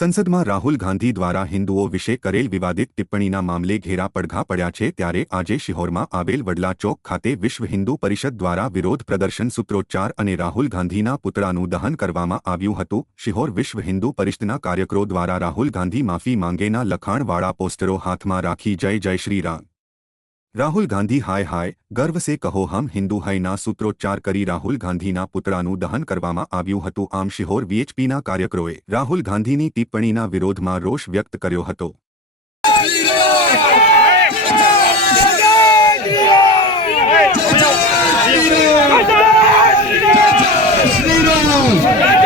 સંસદમાં રાહુલ ગાંધી દ્વારા હિન્દુઓ વિશે કરેલ વિવાદિત ટિપ્પણીના મામલે ઘેરા પડઘા પડ્યા છે ત્યારે આજે શિહોરમાં આવેલ વડલા ચોક ખાતે વિશ્વ હિન્દુ પરિષદ દ્વારા વિરોધ પ્રદર્શન સૂત્રોચ્ચાર અને રાહુલ ગાંધીના પુતળાનું દહન કરવામાં આવ્યું હતું। શિહોર વિશ્વ હિન્દુ પરિષદના કાર્યકરો દ્વારા રાહુલ ગાંધી માફી માંગેના લખાણવાળા પોસ્ટરો હાથમાં રાખી જય જય શ્રી રામ, राहुल गांधी हाय हाय, गर्व से कहो हम हिंदू है ना सूत्रोच्चार करी राहुल गांधीना पुतळाનું દહન કરવામાં આવ્યું હતું। આમ શિહોર વીએચપીના કાર્યકરોએ રાહુલ ગાંધીની ટિપ્પણીના વિરોધમાં રોષ વ્યક્ત કર્યો હતો। श्री राम।